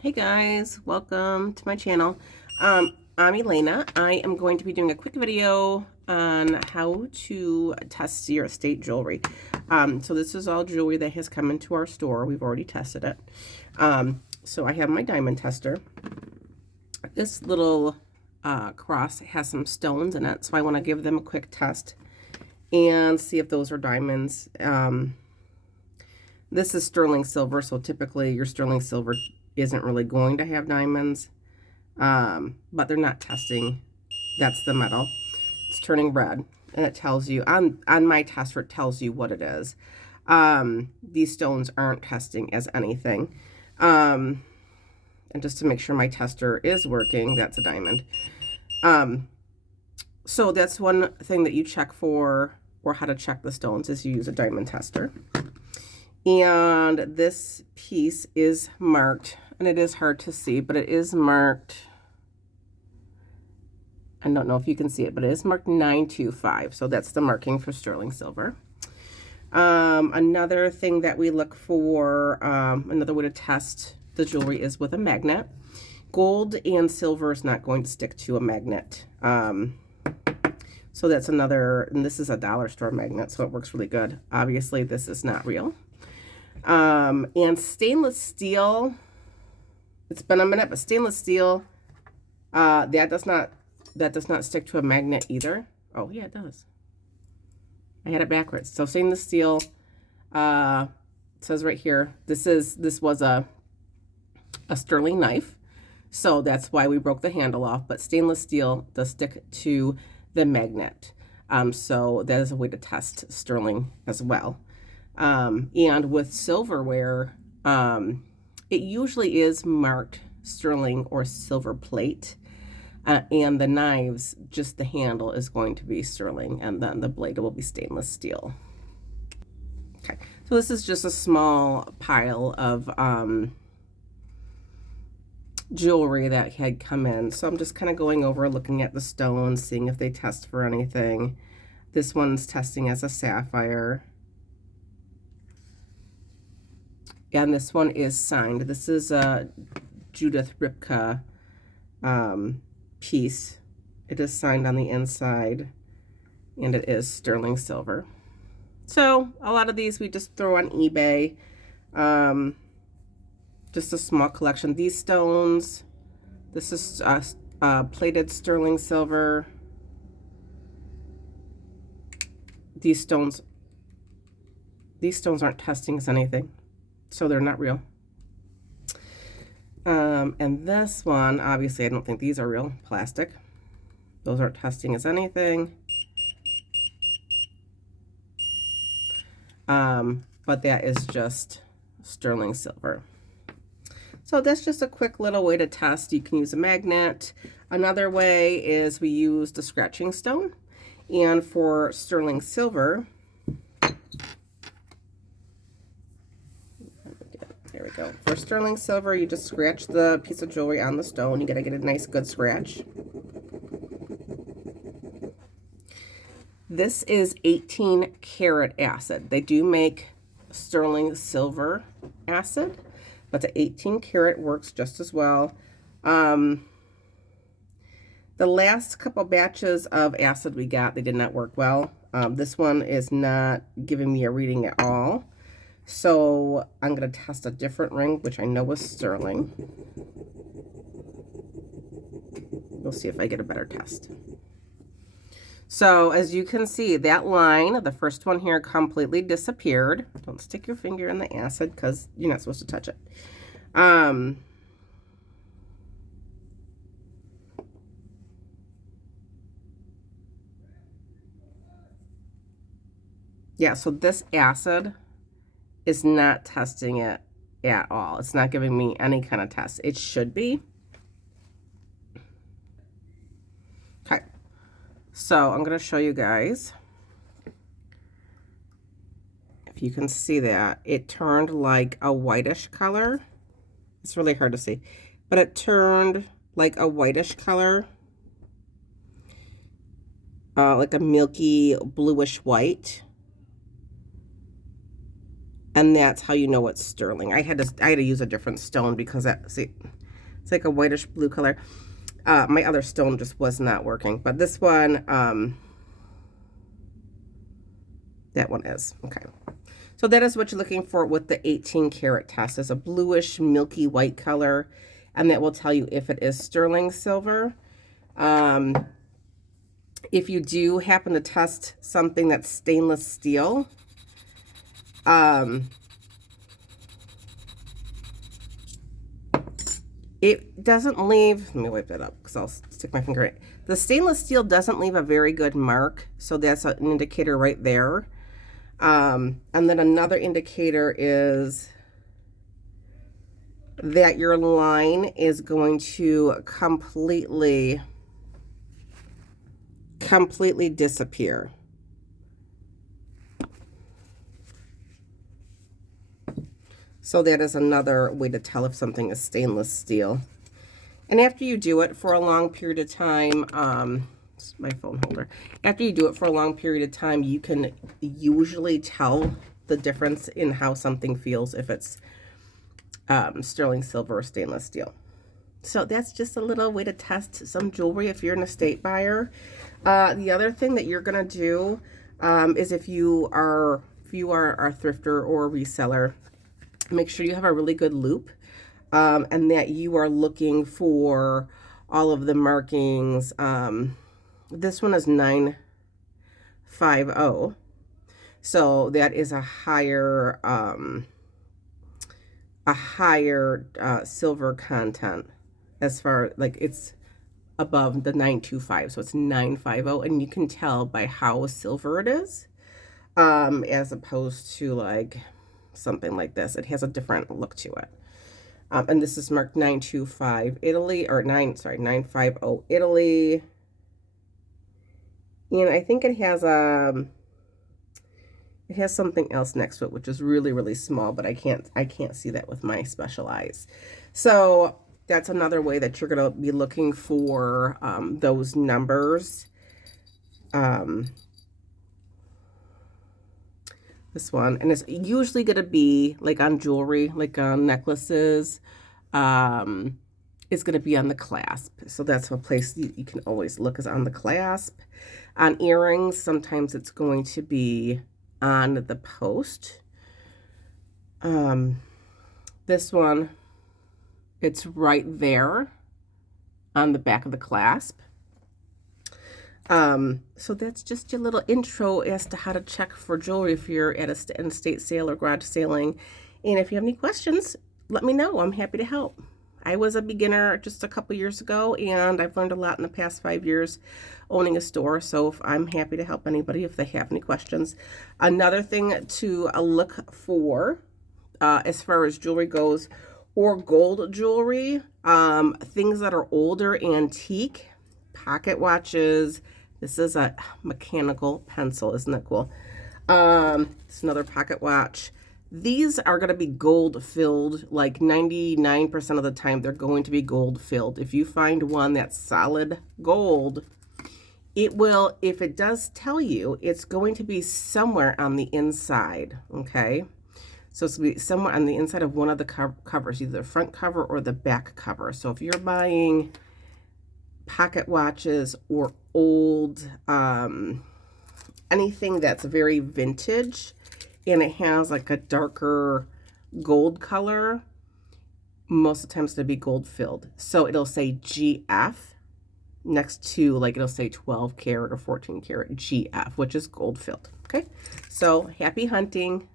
Hey guys, welcome to my channel. I'm Elena. I am going to be doing a quick video on how to test your estate jewelry. So this is all jewelry that has come into our store. We've already tested it. So I have my diamond tester. This little cross has some stones in it, so I want to give them a quick test and see if those are diamonds. This is sterling silver, so typically your sterling silver isn't really going to have diamonds, but they're not testing. That's the metal. It's turning red, and it tells you on my tester, it tells you what it is. These stones aren't testing as anything, and just to make sure my tester is working, that's a diamond. So that's one thing that you check for, or how to check the stones, is you use a diamond tester. And this piece is marked, and it is hard to see, but it is marked, I don't know if you can see it, but it is marked 925. So that's the marking for sterling silver. Another thing that we look for, another way to test the jewelry is with a magnet. Gold and silver is not going to stick to a magnet. So that's another, and this is a dollar store magnet, so it works really good. Obviously, this is not real. And stainless steel, it's been a minute, but stainless steel, that does not stick to a magnet either. Oh yeah, it does. I had it backwards. So stainless steel, it says right here, this was a sterling knife, so that's why we broke the handle off, but stainless steel does stick to the magnet. So that is a way to test sterling as well. And with silverware, it usually is marked sterling or silver plate, and the knives, just the handle is going to be sterling, and then the blade will be stainless steel. Okay, so this is just a small pile of jewelry that had come in. So I'm just kind of going over, looking at the stones, seeing if they test for anything. This one's testing as a sapphire. And this one is signed. This is a Judith Ripka piece. It is signed on the inside, and it is sterling silver. So a lot of these we just throw on eBay. Just a small collection. These stones, this is plated sterling silver. These stones aren't testing as anything, so they're not real. And this one, obviously, I don't think these are real. Plastic. Those aren't testing as anything. But that is just sterling silver. So that's just a quick little way to test. You can use a magnet. Another way is we use the scratching stone. And for sterling silver, there we go. For sterling silver, you just scratch the piece of jewelry on the stone. You gotta get a nice good scratch. This is 18 karat acid. They do make sterling silver acid, but the 18 karat works just as well. The last couple batches of acid we got, they did not work well. This one is not giving me a reading at all. So I'm going to test a different ring, which I know is sterling. We'll see if I get a better test. So as you can see, that line, the first one here, completely disappeared. Don't stick your finger in the acid because you're not supposed to touch it. Yeah, so this acid is not testing it at all. It's not giving me any kind of test. It should be. Okay, so I'm going to show you guys. If you can see that, it turned like a whitish color. It's really hard to see, but it turned like a whitish color, like a milky bluish white. And that's how you know it's sterling. I had to use a different stone because that, see, it's like a whitish blue color. My other stone just was not working, but this one, that one is. Okay. So that is what you're looking for with the 18 karat test. It's a bluish, milky white color, and that will tell you if it is sterling silver. If you do happen to test something that's stainless steel, it doesn't leave, let me wipe that up because I'll stick my finger in it. The stainless steel doesn't leave a very good mark, so that's an indicator right there. And then another indicator is that your line is going to completely disappear. So that is another way to tell if something is stainless steel. And after you do it for a long period of time, it's my phone holder. After you do it for a long period of time, you can usually tell the difference in how something feels if it's sterling silver or stainless steel. So that's just a little way to test some jewelry if you're an estate buyer. The other thing that you're gonna do is if you are a thrifter or a reseller, make sure you have a really good loop, and that you are looking for all of the markings. This one is 950, so that is a higher silver content, as far like it's above the 925, so it's 950, and you can tell by how silver it is, as opposed to like something like this. It has a different look to it. And this is marked 925 Italy, or 950 Italy. And I think it has something else next to it, which is really, really small, but I can't see that with my special eyes. So that's another way that you're gonna be looking for those numbers. This one, and it's usually going to be like on jewelry, like on necklaces. It's going to be on the clasp, so that's a place you can always look, is on the clasp. On earrings, sometimes it's going to be on the post. This one, it's right there on the back of the clasp. So that's just your little intro as to how to check for jewelry if you're at an estate sale or garage sailing. And if you have any questions, let me know. I'm happy to help. I was a beginner just a couple years ago, and I've learned a lot in the past 5 years owning a store. So I'm happy to help anybody if they have any questions. Another thing to look for as far as jewelry goes, or gold jewelry, things that are older, antique, pocket watches. This is a mechanical pencil. Isn't that cool? It's another pocket watch. These are going to be gold filled. Like 99% of the time, they're going to be gold filled. If you find one that's solid gold, it will, if it does tell you, it's going to be somewhere on the inside, okay? So it's going to be somewhere on the inside of one of the covers, either the front cover or the back cover. So if you're buying pocket watches or old, anything that's very vintage, and it has like a darker gold color, most of the time it's going to be gold filled. So it'll say GF next to, like, it'll say 12 karat or 14 karat GF, which is gold filled. Okay, so happy hunting.